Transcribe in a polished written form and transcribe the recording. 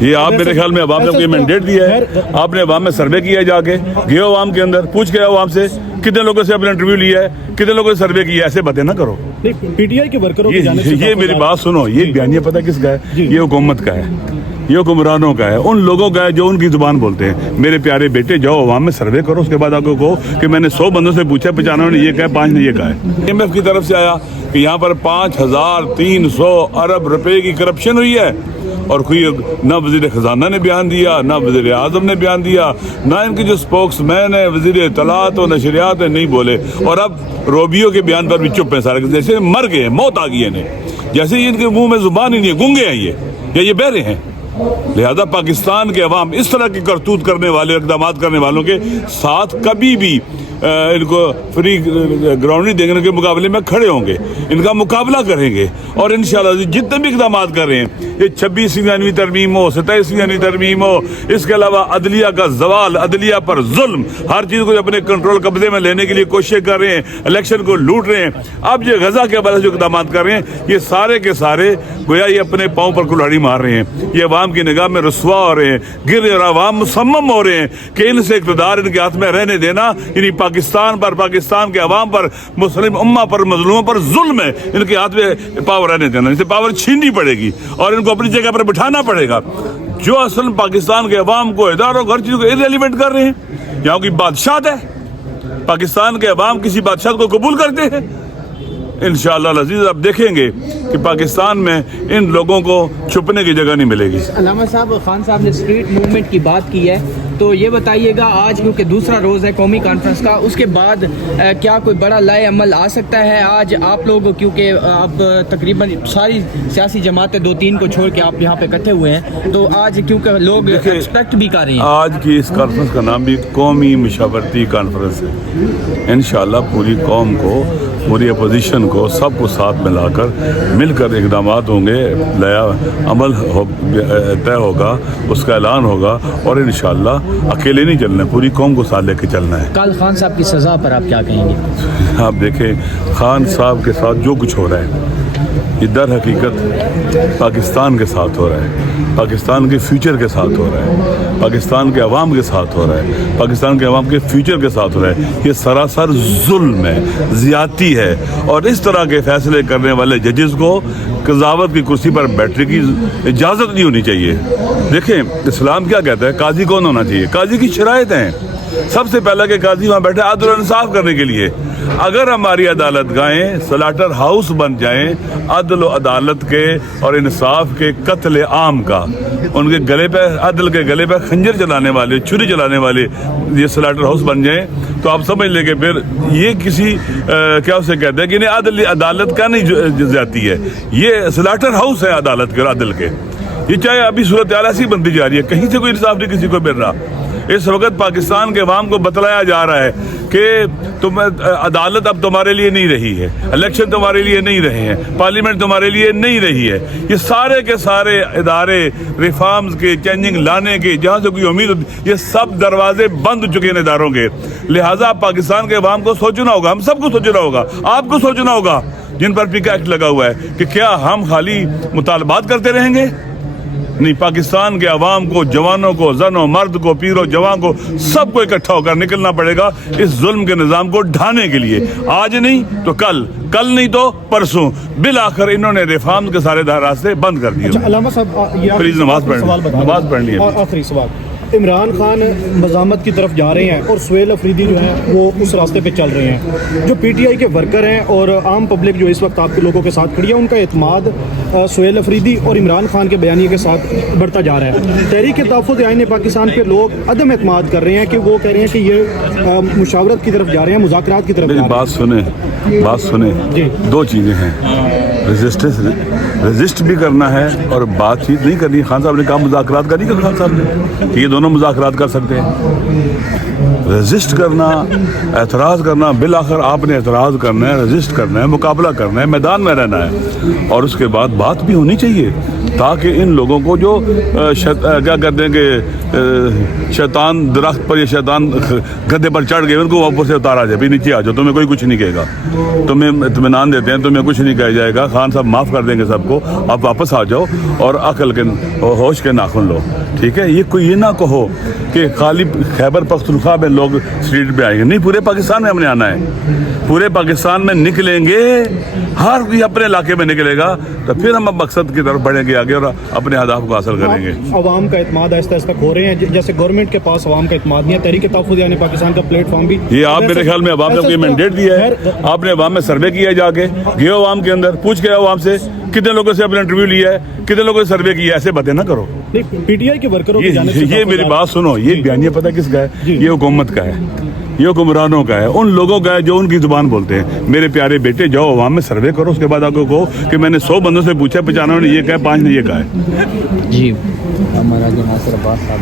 یہ آپ میرے خیال میں عوام نے کوئی مینڈیٹ دیا ہے, آپ نے عوام میں سروے کیا ہے, جا کے گئے عوام کے اندر, پوچھ کے عوام سے کتنے لوگوں سے اپنا انٹرویو لیا ہے, کتنے لوگوں سے سروے کیا ہے. ایسے باتیں نہ کرو. پی ٹی آئی کے ورکروں یہ میری بات سنو, یہ بیانیہ پتہ کس کا ہے؟ یہ حکومت کا ہے, یہ حکمرانوں کا ہے, ان لوگوں کا ہے جو ان کی زبان بولتے ہیں. میرے پیارے بیٹے, جاؤ عوام میں سروے کرو, اس کے بعد آپ کو کہو کہ میں نے 100 بندوں سے پوچھا, 95 نے یہ کہا, 5 نے یہ کہا ہے. IMF کی طرف سے آیا کہ یہاں پر 5300 ارب روپے کی کرپشن ہوئی ہے, اور کوئی نہ وزیر خزانہ نے بیان دیا, نہ وزیر اعظم نے بیان دیا, نہ ان کے جو اسپوکس مین ہے وزیر اطلاعات و نشریات ہے, نہیں بولے. اور اب روبیو کے بیان پر بھی چپ ہیں سارے, جیسے مر گئے, موت آ گئی ہے انہیں, جیسے ان کے منہ میں زبان ہی نہیں ہے, گونگے ہیں یہ بہرے ہیں. لہذا پاکستان کے عوام اس طرح کی کرتوت کرنے والے, اقدامات کرنے والوں کے ساتھ کبھی بھی ان کو فری گراؤنڈ نہیں دینے کے مقابلے میں کھڑے ہوں گے, ان کا مقابلہ کریں گے. اور انشاءاللہ جتنے بھی اقدامات کر رہے ہیں, یہ 26ویں ترمیم ہو, 27ویں ترمیم ہو, اس کے علاوہ عدلیہ کا زوال, عدلیہ پر ظلم, ہر چیز کو اپنے کنٹرول قبضے میں لینے کے لیے کوششیں کر رہے ہیں, الیکشن کو لوٹ رہے ہیں. اب یہ غزہ کے حوالے سے جو اقدامات کر رہے ہیں, یہ سارے کے سارے گویا یہ اپنے پاؤں پر کلہاڑی مار رہے ہیں. یہ عوام کی نگاہ میں رسوا ہو رہے ہیں, گر رہے, اور عوام مصمم ہو رہے ہیں کہ ان سے اقتدار ان کے ہاتھ میں رہنے دینا, یعنی پاکستان پر, پاکستان کے عوام پر, مسلم امہ پر, مظلوموں پر ظلم ہے, ان کے ہاتھ میں پاور رہنے دینا, ان سے پاور چھیننی پڑے گی اور ان کو اپنی جگہ پر بٹھانا پڑے گا. جو اصل پاکستان کے عوام کو, اداروں کو, ہر چیز کو ارریلیونٹ کر رہے ہیں. یہاں کی بادشاہت ہے, پاکستان کے عوام کسی بادشاہ کو قبول کرتے ہیں. انشاءاللہ العزیز آپ دیکھیں گے کہ پاکستان میں ان لوگوں کو چھپنے کی جگہ نہیں ملے گی. علامہ صاحب, خان صاحب نے اسٹریٹ موومنٹ کی بات کی ہے, تو یہ بتائیے گا آج کیونکہ دوسرا روز ہے قومی کانفرنس کا, اس کے بعد کیا کوئی بڑا لائے عمل آ سکتا ہے؟ آج آپ لوگ کیونکہ اب تقریباً ساری سیاسی جماعتیں 2-3 کو چھوڑ کے آپ یہاں پہ اکٹھے ہوئے ہیں, تو آج کیونکہ لوگ ایکسپیکٹ بھی کر رہے ہیں, آج کی اس کانفرنس کا نام بھی قومی مشاورتی کانفرنس ہے. انشاءاللہ پوری قوم کو, پوری اپوزیشن کو, سب کو ساتھ ملا کر مل کر اقدامات ہوں گے, نیا عمل طے ہوگا, اس کا اعلان ہوگا, اور انشاءاللہ اکیلے نہیں چلنا ہے, پوری قوم کو ساتھ لے کے چلنا ہے. کل خان صاحب کی سزا پر آپ کیا کہیں گے؟ آپ دیکھیں خان صاحب کے ساتھ جو کچھ ہو رہا ہے, یہ در حقیقت پاکستان کے ساتھ ہو رہا ہے, پاکستان کے فیوچر کے ساتھ ہو رہا ہے, پاکستان کے عوام کے ساتھ ہو رہا ہے, پاکستان کے عوام کے فیوچر کے ساتھ ہو رہا ہے. یہ سراسر ظلم ہے, زیادتی ہے, اور اس طرح کے فیصلے کرنے والے ججز کو قضاوت کی کرسی پر بیٹھنے کی اجازت نہیں ہونی چاہیے. دیکھیں اسلام کیا کہتا ہے, قاضی کون ہونا چاہیے؟ قاضی کی شرائط ہیں. سب سے پہلا کہ قاضی وہاں بیٹھے عدل و انصاف کرنے کے لیے. اگر ہماری عدالت گاہیں سلاٹر ہاؤس بن جائیں عدل و عدالت کے اور انصاف کے قتل عام کا, ان کے گلے پہ, عدل کے گلے پہ خنجر چلانے والے, چھری چلانے والے یہ سلاٹر ہاؤس بن جائیں, تو آپ سمجھ لیں کہ پھر یہ کسی کیا اسے کہتے ہیں کہ عدل عدالت کا نہیں جاتی ہے, یہ سلاٹر ہاؤس ہے عدالت کے اور عدل کے. یہ چاہے ابھی صورتحال ایسی بنتی جا رہی ہے, کہیں سے کوئی انصاف نہیں کسی کو مل رہا. اس وقت پاکستان کے عوام کو بتلایا جا رہا ہے کہ عدالت اب تمہارے لیے نہیں رہی ہے, الیکشن تمہارے لیے نہیں رہے ہیں, پارلیمنٹ تمہارے لیے نہیں رہی ہے. یہ سارے کے سارے ادارے ریفارمز کے, چینجنگ لانے کے, جہاں سے کوئی امید ہوتی, یہ سب دروازے بند چکے ہیں اداروں کے. لہٰذا پاکستان کے عوام کو سوچنا ہوگا, ہم سب کو سوچنا ہوگا, آپ کو سوچنا ہوگا, جن پر پیکا ایکٹ لگا ہوا ہے, کہ کیا ہم خالی مطالبات کرتے رہیں گے؟ نہیں, پاکستان کے عوام کو, جوانوں کو, زن و مرد کو, پیر و جوان کو, سب کو اکٹھا ہو کر نکلنا پڑے گا اس ظلم کے نظام کو ڈھانے کے لیے. آج نہیں تو کل, کل نہیں تو پرسوں. بالآخر انہوں نے ریفارم کے سارے راستے بند کر دیے. علامہ صاحب پلیز نماز پڑھنی ہے. آخری سوال, عمران خان مزاحمت کی طرف جا رہے ہیں اور سہیل افریدی جو ہیں وہ اس راستے پہ چل رہے ہیں. جو پی ٹی آئی کے ورکر ہیں اور عام پبلک جو اس وقت آپ کے لوگوں کے ساتھ کھڑی ہے, ان کا اعتماد سہیل افریدی اور عمران خان کے بیانیے کے ساتھ بڑھتا جا رہا ہے. تحریک تحفظ آئین پاکستان پہ لوگ عدم اعتماد کر رہے ہیں کہ وہ کہہ رہے ہیں کہ یہ مشاورت کی طرف جا رہے ہیں, مذاکرات کی طرف جا رہے ہیں. بات سنیں, دو چیزیں ہیں, رجسٹ بھی کرنا ہے اور بات چیت نہیں کرنی. خان صاحب نے کہا مذاکرات کا نہیں کہا, خان صاحب نے کہ یہ دونوں مذاکرات کر سکتے ہیں. رجسٹ کرنا, اعتراض کرنا, بالآخر آپ نے اعتراض کرنا ہے, رجسٹ کرنا ہے, مقابلہ کرنا ہے, میدان میں رہنا ہے, اور اس کے بعد بات بھی ہونی چاہیے. تاکہ ان لوگوں کو جو کیا کرتے ہیں کہ شیطان درخت پر یا شیطان گدھے پر چڑھ گئے ان کو اوپر سے اتارا جائے، بھی نیچے آ جاؤ، تمہیں کوئی کچھ نہیں کہے گا، تمہیں اطمینان دیتے ہیں، تمہیں کچھ نہیں کہا جائے گا، خان صاحب معاف کر دیں گے سب کو، آپ واپس آ جاؤ اور عقل کے ہوش کے ناخن لو، ٹھیک ہے؟ یہ نہ کہو کہ خالی خیبر پختونخوا میں لوگ اسٹریٹ پہ آئیں گے، نہیں، پورے پاکستان میں ہم نے آنا ہے، پورے پاکستان میں نکلیں گے، ہر کوئی اپنے علاقے میں نکلے گا، تو پھر ہم اب مقصد کی طرف بڑھیں گے آگے اور اپنے اہداف کو حاصل کریں گے۔ عوام کا اعتماد آہستہ آہستہ کھو رہے ہیں، جیسے گورنمنٹ کے پاس عوام کا اعتماد نہیں ہے، تحریک تحفظ یعنی پاکستان کا پلیٹ فارم بھی، یہ آپ میرے خیال میں عوام نے کوئی مینڈیٹ دیا ہے، آپ نے عوام میں سروے کیا ہے، جا کے گئے عوام کے اندر، پوچھ کے عوام سے کتنے لوگوں سے اپنے انٹرویو لیا ہے، کتنے لوگوں سے سروے کیا ہے، ایسے باتیں نہ کرو۔ پی ٹی آئی کے ورکروں کی جانب سے یہ میری بات سنو، یہ بیانیہ پتہ کس کا ہے؟ یہ حکومت کا ہے، یہ حکمرانوں کا ہے، ان لوگوں کا ہے جو ان کی زبان بولتے ہیں۔ میرے پیارے بیٹے، جاؤ عوام میں سروے کرو، اس کے بعد آپ کو کہو کہ میں نے 100 بندوں سے پوچھا، 95 نے یہ کہا، 5 نے یہ کہا ہے۔ جی ہمارا جو ناصر عباس صاحب